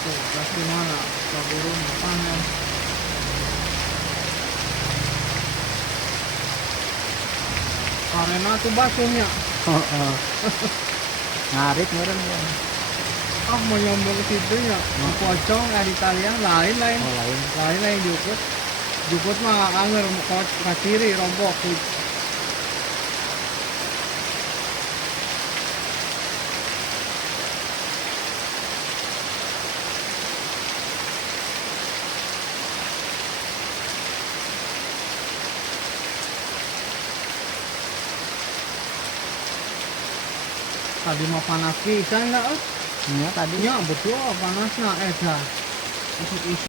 tuh pasti mana burung panen karena tuh basuhnya Heeh. Ngarit meureun ya. mau nyombong ke situ ya pocong di talian lain lain Oh lain. lain lain jukut jukut mah anger ke kiri rombok tadi mah panas pisan enggak Iya tadi. betul panasnya dah